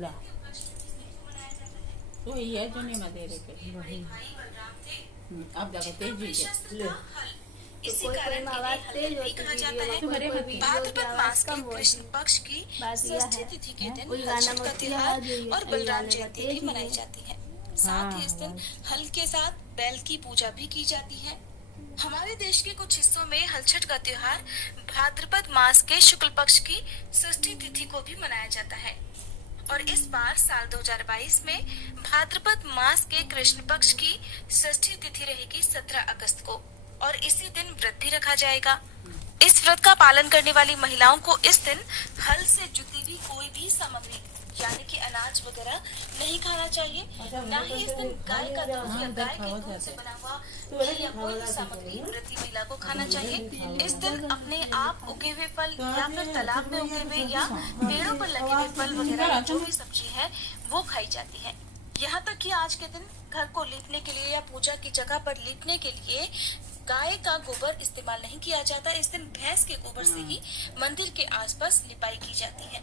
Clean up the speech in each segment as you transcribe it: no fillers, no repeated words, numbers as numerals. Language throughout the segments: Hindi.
ला तो ये है जो नहीं मैं दे रहे वही। अब देखो तेजी के ले इसी कारण इन्हें हल्दी कहा जाता है। भाद्रपद मास के कृष्ण पक्ष की षष्ठी तिथि के दिन हलछठ का त्योहार और बलराम जयंती भी मनाई जाती है। साथ ही इस दिन हल के साथ बैल की पूजा भी की जाती है। हमारे देश के कुछ हिस्सों में हलछठ का त्योहार भाद्रपद मास के शुक्ल पक्ष की षष्ठी तिथि को भी मनाया जाता है और इस बार साल 2022 में भाद्रपद मास के कृष्ण पक्ष की षष्ठी तिथि रहेगी 17 अगस्त को और इसी दिन व्रत भी रखा जाएगा। इस व्रत का पालन करने वाली महिलाओं को इस दिन हल से जुती हुई कोई भी सामग्री यानी कि अनाज वगैरह नहीं खाना चाहिए, न ही इस दिन गाय का दूध या गाय के दूध से बना हुआ घी या कोई भी सामग्री व्रती महिला को खाना चाहिए। इस दिन अपने आप उगे हुए फल या फिर तालाब में उगे हुए या पेड़ों पर लगे हुए फल वगैरह जो भी सब्जी है वो खाई जाती है। यहाँ तक कि आज के दिन घर को लीपने के लिए या पूजा की जगह पर लीपने के लिए गाय का गोबर इस्तेमाल नहीं किया जाता। इस दिन भैंस के गोबर से ही मंदिर के आसपास लिपाई की जाती है।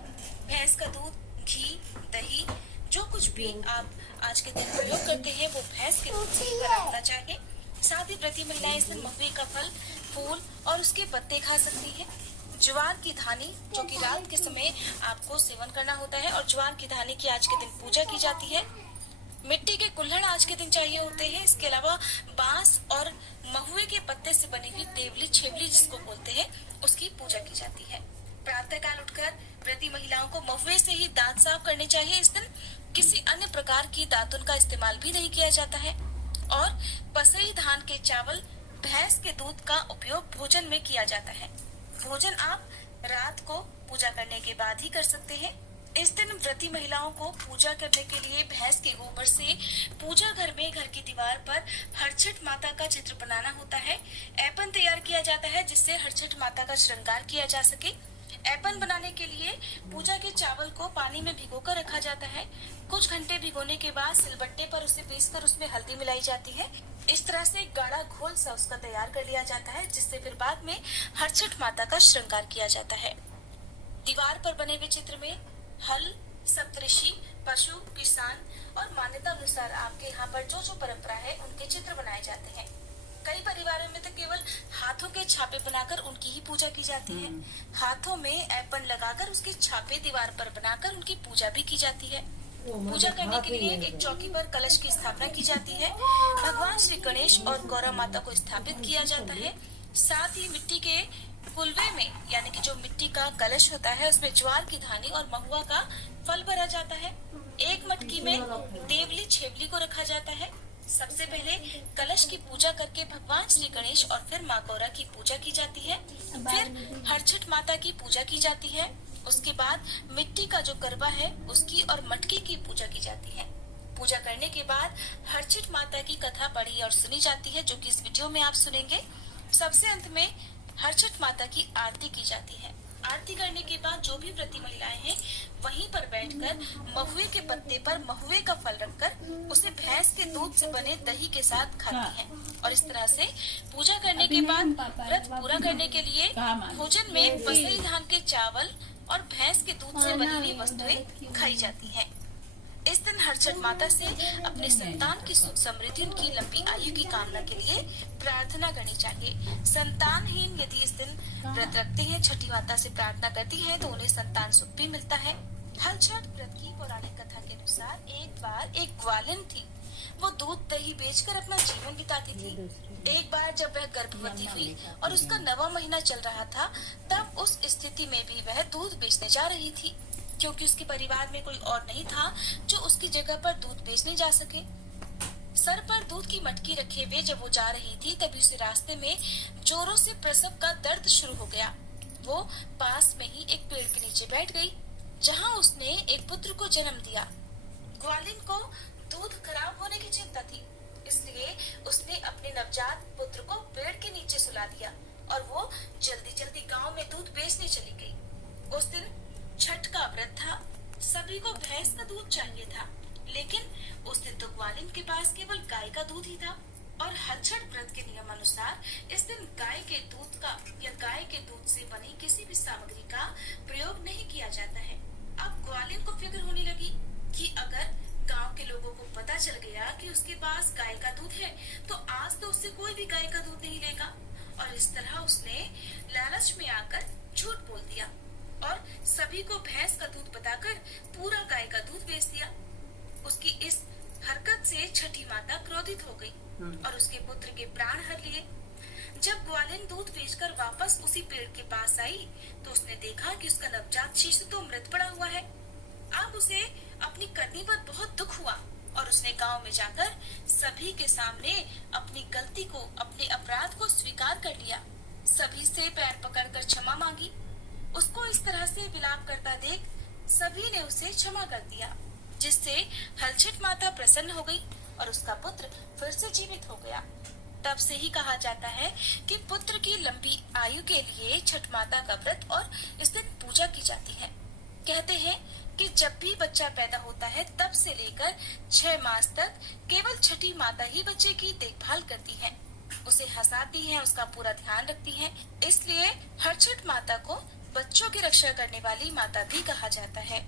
भैंस का दूध, घी, दही जो कुछ भी आप आज के दिन प्रयोग करते हैं वो भैंस के दूध से ही बना होना चाहिए। साथ ही व्रती महिलाएं इस दिन महुए का फल, फूल और उसके पत्ते खा सकती है। ज्वार की धानी जो कि रात के समय आपको सेवन करना होता है और ज्वार की धानी की आज के दिन पूजा की जाती है। मिट्टी के कुल्हड़ आज के दिन चाहिए होते हैं। इसके अलावा बांस और महुए के पत्ते से बनी हुई देवली छेवली जिसको बोलते हैं उसकी पूजा की जाती है। प्रातः काल उठकर व्रती महिलाओं को महुए से ही दांत साफ करने चाहिए। इस दिन किसी अन्य प्रकार की दातुन का इस्तेमाल भी नहीं किया जाता है और पसई धान के चावल, भैंस के दूध का उपयोग भोजन में किया जाता है। भोजन आप रात को पूजा करने के बाद ही कर सकते हैं। इस दिन व्रती महिलाओं को पूजा करने के लिए भैंस के गोबर से पूजा घर में घर की दीवार पर हरछठ माता का चित्र बनाना होता है। ऐपन तैयार किया जाता है जिससे हरछठ माता का श्रृंगार किया जा सके। ऐपन बनाने के लिए पूजा के चावल को पानी में भिगोकर रखा जाता है। कुछ घंटे भिगोने के बाद सिलबट्टे पर उसे पीसकर उसमें हल्दी मिलाई जाती है। इस तरह से गाढ़ा घोल सा उसका तैयार कर लिया जाता है जिससे फिर बाद में हरछठ माता का श्रृंगार किया जाता है। दीवार पर बने हुए चित्र में हल, सप्तऋषि, पशु, किसान और मान्यता अनुसार आपके यहाँ पर जो जो परंपरा है उनके चित्र बनाए जाते हैं। कई परिवारों में तो केवल हाथों के छापे बनाकर उनकी ही पूजा की जाती है। हाथों में ऐपन लगाकर उसके छापे दीवार पर बनाकर उनकी पूजा भी की जाती है। पूजा करने के लिए एक चौकी पर कलश की स्थापना की जाती है। भगवान श्री गणेश और गौरा माता को स्थापित किया जाता है। साथ ही मिट्टी के कुलवे में यानी कि जो मिट्टी का कलश होता है उसमें ज्वार की धानी और महुआ का फल भरा जाता है। एक मटकी में देवली छेवली को रखा जाता है। सबसे पहले कलश की पूजा करके भगवान श्री गणेश और फिर माँ गौरा की पूजा की जाती है। फिर हरछठ माता की पूजा की जाती है। उसके बाद मिट्टी का जो करवा है उसकी और मटकी की पूजा की जाती है। पूजा करने के बाद हरछठ माता की कथा पढ़ी और सुनी जाती है जो कि इस वीडियो में आप सुनेंगे। सबसे अंत में हरछठ माता की आरती की जाती है। आरती करने के बाद जो भी व्रती महिलाएं हैं वहीं पर बैठकर महुए के पत्ते पर महुए का फल रखकर उसे भैंस के दूध से बने दही के साथ खाती हैं और इस तरह से पूजा करने के बाद व्रत पूरा करने के लिए भोजन में पसई धान के चावल और भैंस के दूध से बनी हुई वस्तुएं खाई जाती हैं। इस दिन हरछठ माता से अपने संतान की सुख समृद्धि उनकी लंबी आयु की कामना के लिए प्रार्थना करनी चाहिए। संतानहीन यदि इस दिन व्रत रखते हैं, छठी माता से प्रार्थना करती हैं तो उन्हें संतान सुख भी मिलता है। हलछठ व्रत की पौराणिक कथा के अनुसार एक बार एक ग्वालिन थी। वो दूध दही बेचकर अपना जीवन बिताती थी। एक बार जब वह गर्भवती हुई और उसका 9वां महीना चल रहा था तब उस स्थिति में भी वह दूध बेचने जा रही थी क्योंकि उसके परिवार में कोई और नहीं था जो उसकी जगह पर दूध बेचने जा सके। सर पर दूध की मटकी रखे हुए जब वो जा रही थी तभी उसे रास्ते में जोरों से प्रसव का दर्द शुरू हो गया। वो पास में ही एक पेड़ के नीचे बैठ गई जहाँ उसने एक पुत्र को जन्म दिया। ग्वालिन को दूध खराब होने की चिंता थी, इसलिए उसने अपने नवजात पुत्र को पेड़ के नीचे सुला दिया और वो जल्दी जल्दी गांव में दूध बेचने चली गई। उस दिन छठ का व्रत था। सभी को भैंस का दूध चाहिए था लेकिन उस दिन तो ग्वालिन के पास केवल गाय का दूध ही था और हलछठ व्रत के नियम अनुसार इस दिन गाय के दूध का या गाय के दूध से बनी किसी भी सामग्री का प्रयोग नहीं किया जाता है। अब ग्वालिन को फिक्र होने लगी कि अगर गांव के लोगों को पता चल गया कि उसके पास गाय का दूध है तो आज तो उससे कोई भी गाय का दूध नहीं लेगा। और इस तरह उसने लालच में आकर झूठ बोल दिया और सभी को भैंस का दूध बताकर पूरा गाय का दूध बेच दिया। उसकी इस हरकत से छठी माता क्रोधित हो गई और उसके पुत्र के प्राण हर लिए। जब ग्वालिन दूध बेचकर वापस उसी पेड़ के पास आई तो उसने देखा कि उसका नवजात शिशु तो मृत पड़ा हुआ है। अब उसे अपनी करनी पर बहुत दुख हुआ और उसने गांव में जाकर सभी के सामने अपनी गलती को, अपने अपराध को स्वीकार कर लिया। सभी से पैर पकड़कर क्षमा मांगी। उसको इस तरह से विलाप करता देख सभी ने उसे क्षमा कर दिया, जिससे हलछठ माता प्रसन्न हो गई और उसका पुत्र फिर से जीवित हो गया। तब से ही कहा जाता है कि पुत्र की लंबी आयु के लिए छठ माता का व्रत और इस दिन पूजा की जाती है। कहते हैं कि जब भी बच्चा पैदा होता है तब से लेकर 6 मास तक केवल छठी माता ही बच्चे की देखभाल करती है, उसे हंसाती है, उसका पूरा ध्यान रखती है। इसलिए हर छठ माता को बच्चों की रक्षा करने वाली माता भी कहा जाता है।